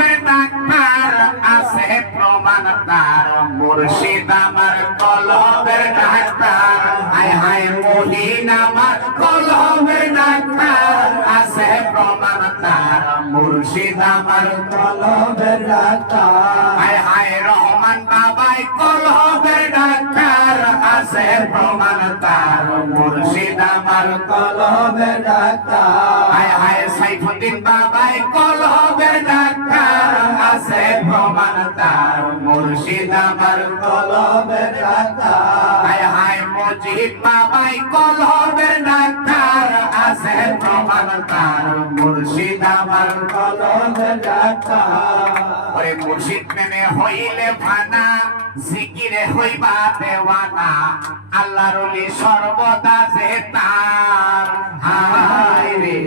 কলমের ডাক্তার আছে প্রমাণ তার মুর্শিদ আমার কলমের ডাক্তার হায় হায় মহিন আমার কলমের ডাক্তার আছে প্রমাণ তার মুর্শিদ আমার কলমের ডাক্তার হায় হায় রহমান বাবাই কলমের ডাক্তার আছে প্রমাণ তার মুর্শিদ আমার কলমের ডাক্তার হায় হায় সাইফুদ্দিন বাবাই কলমের ডাক্তার আছে প্রমাণ তার মুর্শিদ আমার কলমের ডাক্তার হায় হায় মুজিব বাবাই কলমের ডাক্তার আছে প্রমাণ তার মুর্শিদ আমার কলমের ডাক্তার ওরে মুর্শিদ প্রেমে হইলে ফানা জিকিরে হইবা দেওয়ানা আল্লাহর ওলি সর্বদা যে তার হায় রে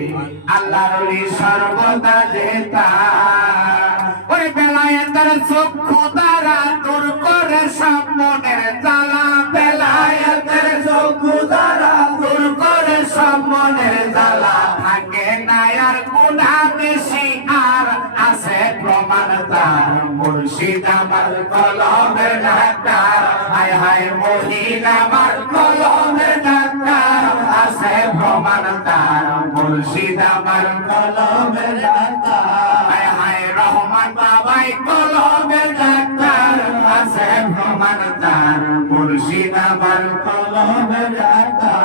আল্লাহর ওলি সর্বদা যে তার ওরে বেলায়েতের চক্ষু দ্বারা দূর করে সব মনের জ্বালা বেলায়েতের চক্ষু দ্বারা দূর করে সব মনের জ্বালা থাকে না আর গুনাহ বেশি আর আছে প্রমাণ তার মুর্শিদ আমার কলমের ডাক্তার হায় হায় মহিন আমার কলমের ডাক্তার আছে প্রমাণ তার মুর্শিদ আমার কলমের ডাক্তার হায় হায় রহমান বাবাই কলমের ডাক্তার আছে প্রমাণ তার মুর্শিদ আমার কলমের ডাক্তার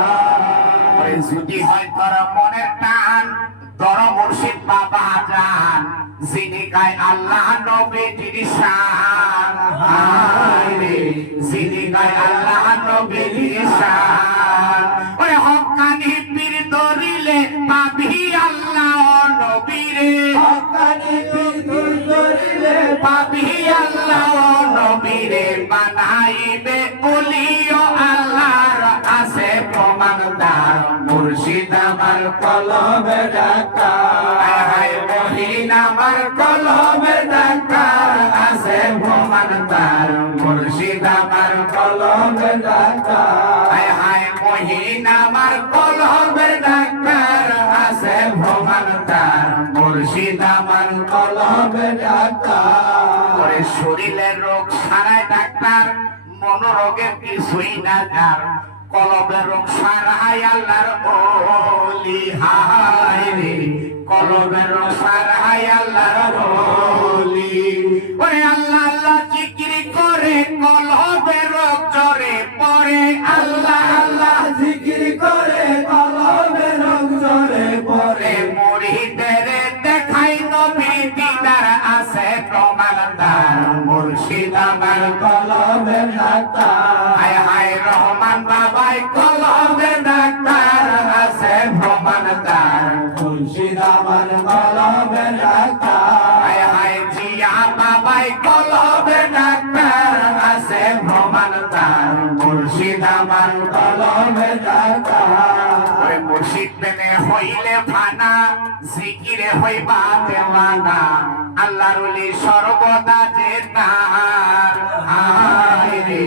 ওই যদি হয় তোর মনের টান তোর মুর্শিদ বাবা জান যিনি গায় আল্লাহ নবীর শান হায় রে যিনি গায় আল্লাহ নবীর শান ওরে হক্কানি পীর ধরিলে পাবি আল্লাহ নবীরে হক্কানি পীর ধরিলে পাবি আল্লাহ নবীরে বানাইবে ওলিও আল্লাহর আছে প্রমাণ তার মুর্শিদ আমার কলমের ডাক্তার হায় হায় মহিন আমার কলমের ডাক্তার আছে প্রমাণ তার মুর্শিদ আমার কলমের ডাক্তার হায় হায় মহিন আমার কলমের ডাক্তার আছে প্রমাণ তার মুর্শিদ আমার কলমের ডাক্তার করে শরীরের রোগ সারায় ডাক্তার মনোরোগের কিছুই না যার কলবের রোগ সারায় আল্লাহর ওলি হায় রে কলবের রোগ সারায় আল্লাহর ওলি ওরে আল্লাহ আল্লাহ জিকির করে কলবের রোগ জরে পড়ে আল্লাহ আল্লাহ জিকির করে কলমের রঙে পড়ে ওরে মুরিদের দেখাই নবী দিদার আছে প্রমাণ তার মুর্শিদ আমার কলমের ডাক্তার হায় হায় রহমান বাবাই কলমের ডাক্তার আছে প্রমাণ তার মুর্শিদ আমার কলমের ডাক্তার হায় হায় জিয়া বাবাই কলমের ডাক্তার আছে প্রমাণ তার মুর্শিদ আমার কলমের ডাক্তার ওরে মুর্শিদ প্রেমে হইলে ফানা জিকিরে হইবা দেওয়ানা আল্লাহর ওলি সর্বদা যে তার হায় রে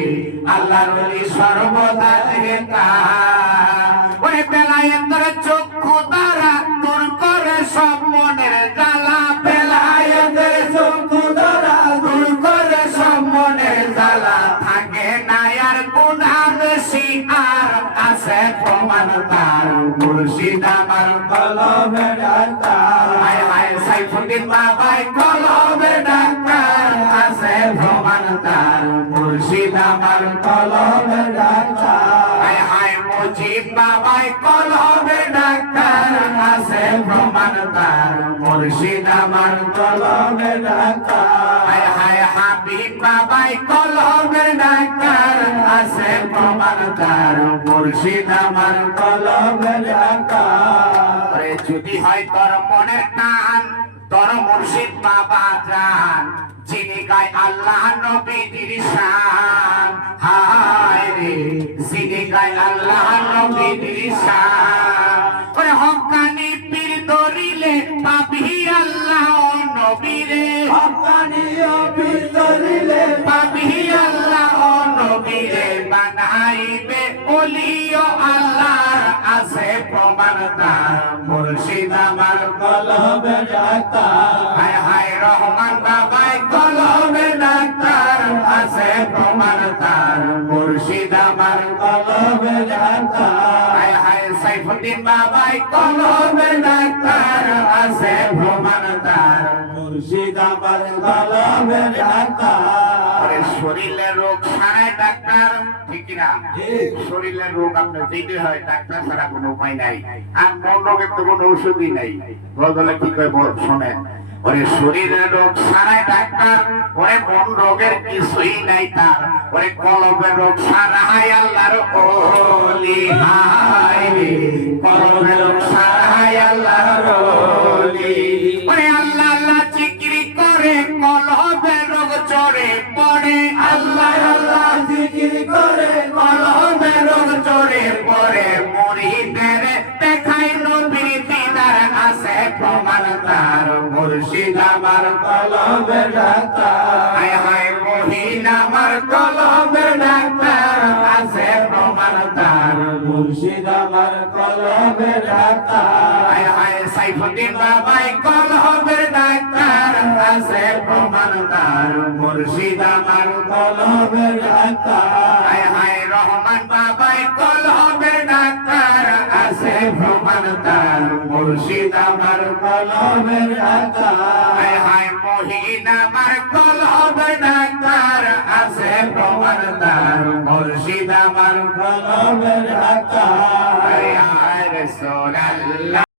আল্লাহর ওলি সর্বদা যে তার ওরে বেলায়েতের চক্ষু দ্বারা দূর করে সব মনের জ্বালা বেলায়েতের চক্ষু দ্বারা দূর করে সব মনের জ্বালা থাকে না আর গুনাহ বেশি আর আছে প্রমাণ তার মুর্শিদ আমার কলমের ডাক্তার হায় হায় সাইফুদ্দিন বাবাই কলমের ডাক্তার আছে প্রমাণ তার মুর্শিদ আমার কলমের ডাক্তার হায় হায় মুজিব বাবাই কলমের ডাক্তার আছে প্রমাণ তার মুর্শিদ আমার কলমের ডাক্তার হায় হায় হাবিব বাবাই কলমের ডাক্তার আছে প্রমাণ তার মুর্শিদ আমার কলমের ডাক্তার ওরে যদি হয় তোর মনের টান তোর মুর্শিদ বাবা জান যিনি গায় আল্লাহ নবীর শান হায় রে যিনি গায় আল্লাহ নবীর শান ওরে হক্কানি পীর ধরিলে পাবি আল্লাহ নবীরে হক্কানি পীর ধরিলে পাবি আল্লাহ নবীরে বানাইবে ওলিও আল্লাহর আছে প্রমাণ তার মুর্শিদ আমার কলমে ডাক্তার হায় হায় রহমান বাবাই কলমে ডাক্তার আছে প্রমাণ তার মুর্শিদ আমার কলমে ডাক্তার হায় হায় সাইফুদ্দিন বাবাই কলমে ডাক্তার আছে প্রমাণ তার মুর্শিদ আমার কলমে ডাক্তার আরে শরীরের রোগ সারায় ডাক্তার ঠিক না শরীরের রোগ আপনার যেতে হয় ডাক্তার ছাড়া কোনো উপায় নাই আর মন রোগের তো কোনো ওষুধই নাই বদলে কি কয় শোনেন ওরে শরীরের রোগ সারায় ডাক্তার ওরে মন রোগের কিছুই নাই তার ওরে কলমের রোগ সারায় আল্লাহর ওলি হায় রে কলমের রোগ সারায় আল্লাহর ওলি ওরে আল্লাহ আল্লাহ জিকির করে কলমের রোগ চড়ে পড়ে আল্লাহ আল্লাহ জিকির করে কলমের রোগ চড়ে পড়ে মুরিদের দেখাই নবীর দিদার আছে প্রমাণ তার মুর্শিদ আমার কলমে ডাক্তার হায় হায় মহিন আমার কলমের ডাক্তার আছে প্রমাণ তার মুর্শিদ আমার কলমে ডাক্তার হায় হায় সাইফুদ্দিন বাবাই কলমের ডাক্তার আছে প্রমাণ তার মুর্শিদ আমার কলমে ডাক্তার হায় হায় রহমান বাবাই কলমের ডাক্তার আছে প্রমাণ তার মুর্শিদ আমার কলমে ডাক্তার হায় হায় মহিন আমার কলমের ডাক্তার আছে প্রমাণ তার মুর্শিদ আমার কলমে ডাক্তার হায় হায় রাসূলুল্লাহ